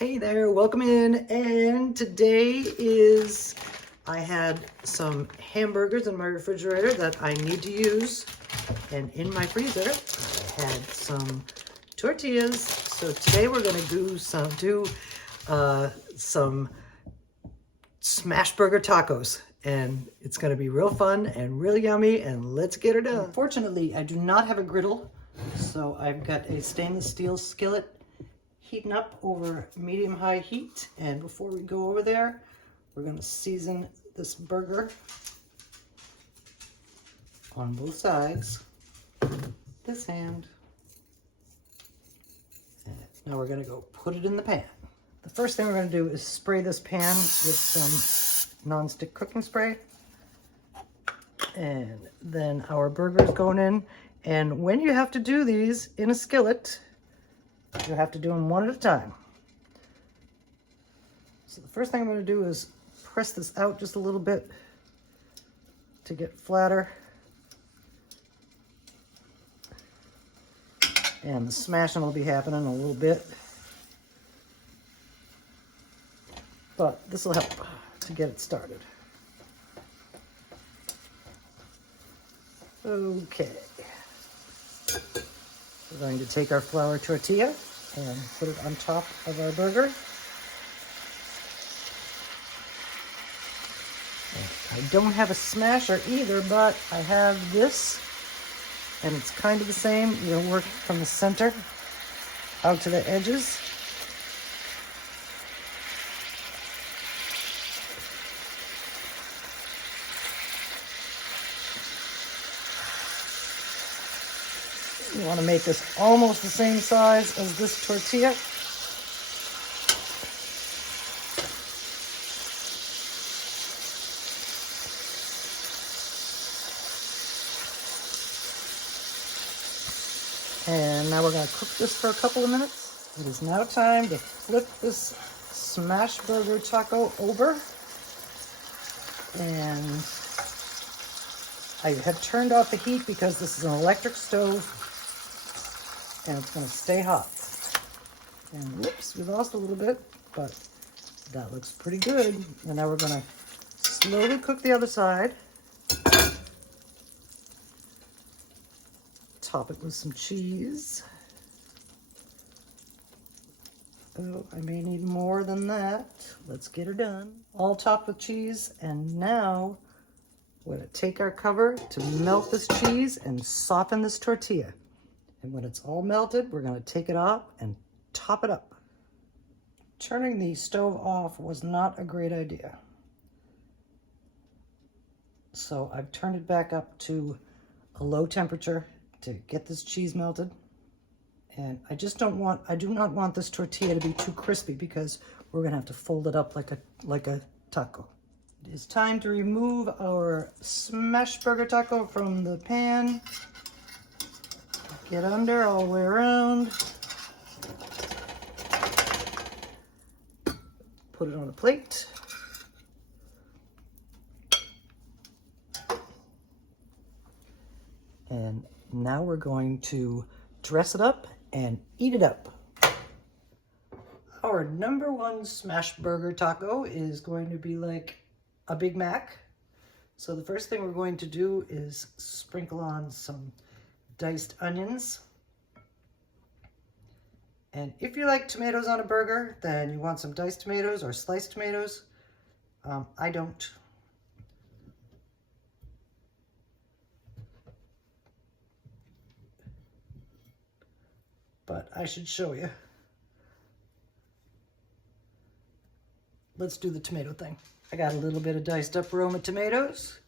Hey there, welcome in. And today I had some hamburgers in my refrigerator that I need to use. And in my freezer, I had some tortillas. So today we're gonna do some smash burger tacos. And it's gonna be real fun and real yummy, and let's get her done. Unfortunately, I do not have a griddle, so I've got a stainless steel skillet heating up over medium-high heat. And before we go over there, we're gonna season this burger on both sides, this hand. And now we're gonna go put it in the pan. The first thing we're gonna do is spray this pan with some non-stick cooking spray. And then our burger's going in. And when you have to do these in a skillet, you have to do them one at a time. So the first thing I'm going to do is press this out just a little bit to get flatter. And the smashing will be happening a little bit. But this will help to get it started. Okay. We're going to take our flour tortilla and put it on top of our burger. I don't have a smasher either, but I have this, and it's kind of the same. You work from the center out to the edges. You want to make this almost the same size as this tortilla. And now we're going to cook this for a couple of minutes. It is now time to flip this smash burger taco over. And I have turned off the heat because this is an electric stove. And it's going to stay hot. And whoops, we lost a little bit, but that looks pretty good. And now we're going to slowly cook the other side. Top it with some cheese. Oh, I may need more than that. Let's get her done. All topped with cheese. And now we're going to take our cover to melt this cheese and soften this tortilla. And when it's all melted, we're going to take it off and top it up. Turning the stove off was not a great idea. So I've turned it back up to a low temperature to get this cheese melted. And I do not want this tortilla to be too crispy because we're going to have to fold it up like a taco. It is time to remove our smash burger taco from the pan. Get under all the way around. Put it on a plate. And now we're going to dress it up and eat it up. Our #1 smash burger taco is going to be like a Big Mac. So the first thing we're going to do is sprinkle on some diced onions. And if you like tomatoes on a burger, then you want some diced tomatoes or sliced tomatoes. I don't. But I should show you. Let's do the tomato thing. I got a little bit of diced up Roma tomatoes.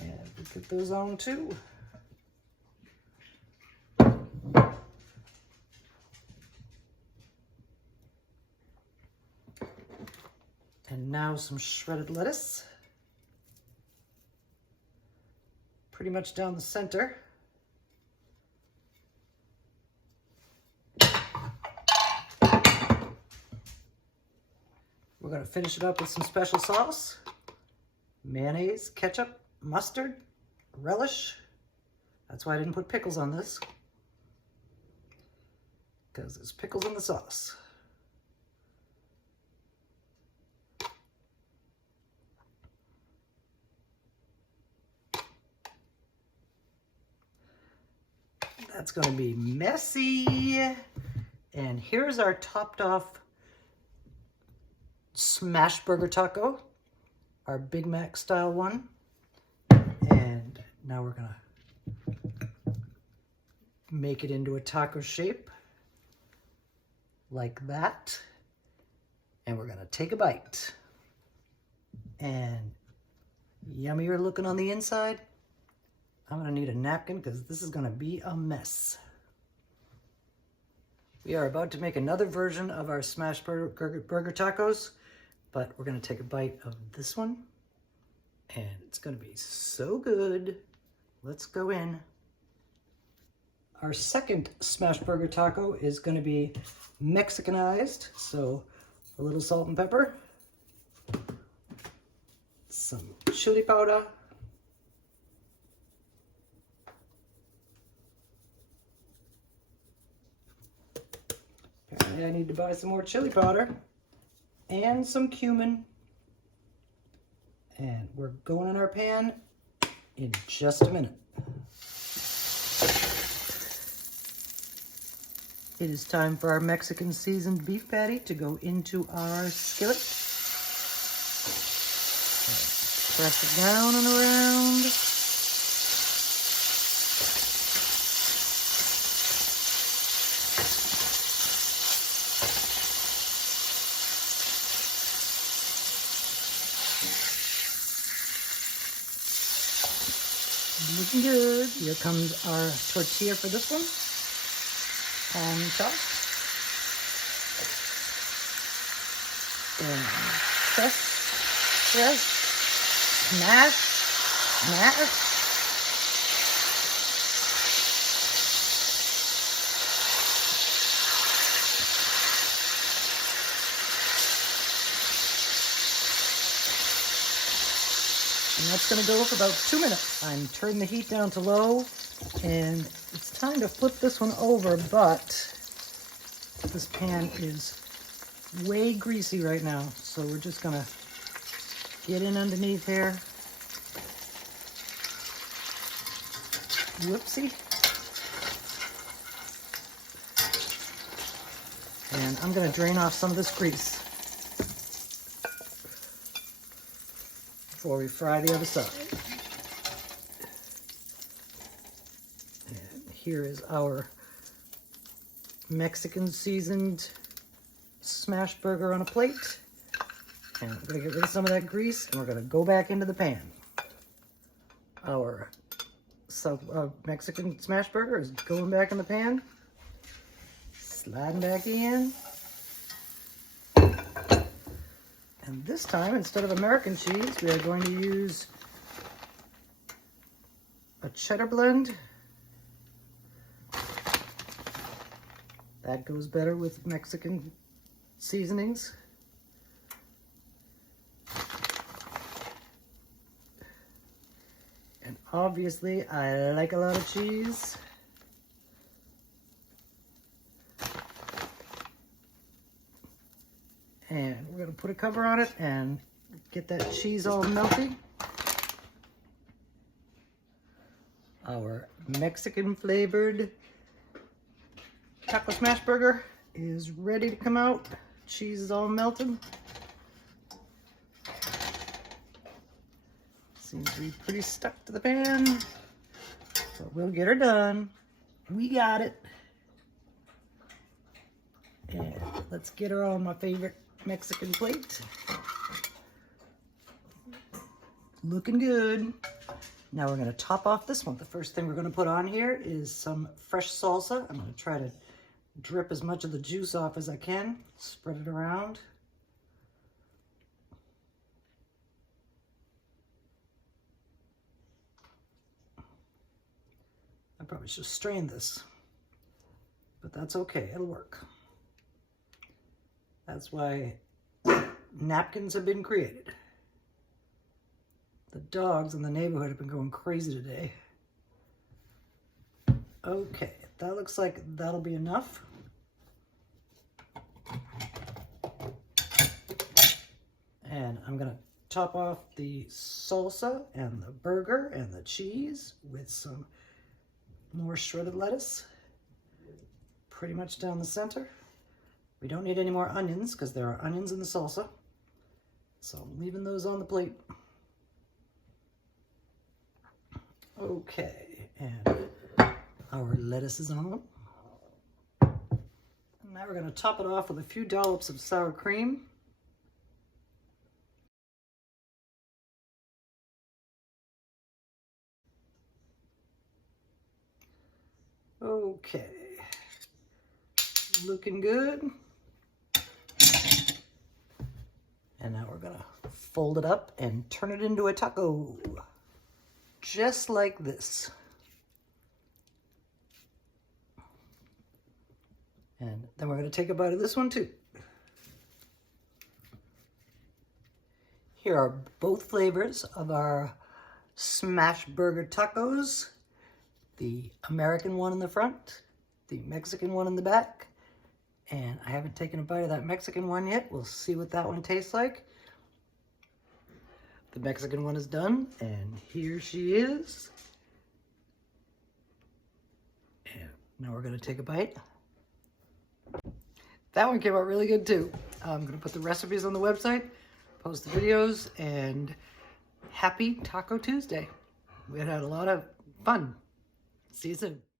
And we put those on too. And now some shredded lettuce. Pretty much down the center. We're going to finish it up with some special sauce. Mayonnaise, ketchup, mustard, relish. That's why I didn't put pickles on this, because there's pickles in the sauce. that's gonna be messy. And here's our topped off smash burger taco, our Big Mac style one. And now we're gonna make it into a taco shape like that. And we're gonna take a bite. And yummier looking on the inside. I'm gonna need a napkin because this is gonna be a mess. We are about to make another version of our smash burger tacos, but we're gonna take a bite of this one and it's gonna be so good. Let's go in. Our second smash burger taco is gonna be Mexicanized, so a little salt and pepper, some chili powder, apparently I need to buy some more chili powder, and some cumin. And we're going in our pan in just a minute. It is time for our Mexican seasoned beef patty to go into our skillet. Press it down and around. Looking good. Here comes our tortilla for this one. On top. And press, smash. And that's gonna go for about 2 minutes. I'm turning the heat down to low, and it's time to flip this one over, but this pan is way greasy right now. So we're just gonna get in underneath here. Whoopsie. And I'm gonna drain off some of this grease before we fry the other side. And here is our Mexican seasoned smash burger on a plate. And I'm gonna get rid of some of that grease and we're gonna go back into the pan. Our Mexican smash burger is going back in the pan. Sliding back in. And this time, instead of American cheese, we are going to use a cheddar blend. That goes better with Mexican seasonings. And obviously, I like a lot of cheese. And we're gonna put a cover on it and get that cheese all melty. Our Mexican flavored taco smash burger is ready to come out. Cheese is all melted. Seems to be pretty stuck to the pan. So we'll get her done. We got it. And let's get her on my favorite Mexican plate. Looking good. Now we're gonna top off this one. The first thing we're gonna put on here is some fresh salsa. I'm gonna try to drip as much of the juice off as I can. Spread it around. I probably should strain this, but that's okay, it'll work. That's why napkins have been created. The dogs in the neighborhood have been going crazy today. Okay, that looks like that'll be enough. And I'm gonna top off the salsa and the burger and the cheese with some more shredded lettuce. pretty much down the center. We don't need any more onions because there are onions in the salsa. So I'm leaving those on the plate. Okay, and our lettuce is on. And now we're going to top it off with a few dollops of sour cream. Okay, looking good. And now we're gonna fold it up and turn it into a taco, just like this. And then we're gonna take a bite of this one too. Here are both flavors of our smash burger tacos. The American one in the front, the Mexican one in the back. And I haven't taken a bite of that Mexican one yet. We'll see what that one tastes like. The Mexican one is done, and here she is. And now we're gonna take a bite. That one came out really good too. I'm gonna put the recipes on the website, post the videos, and happy Taco Tuesday. We had a lot of fun. See you soon.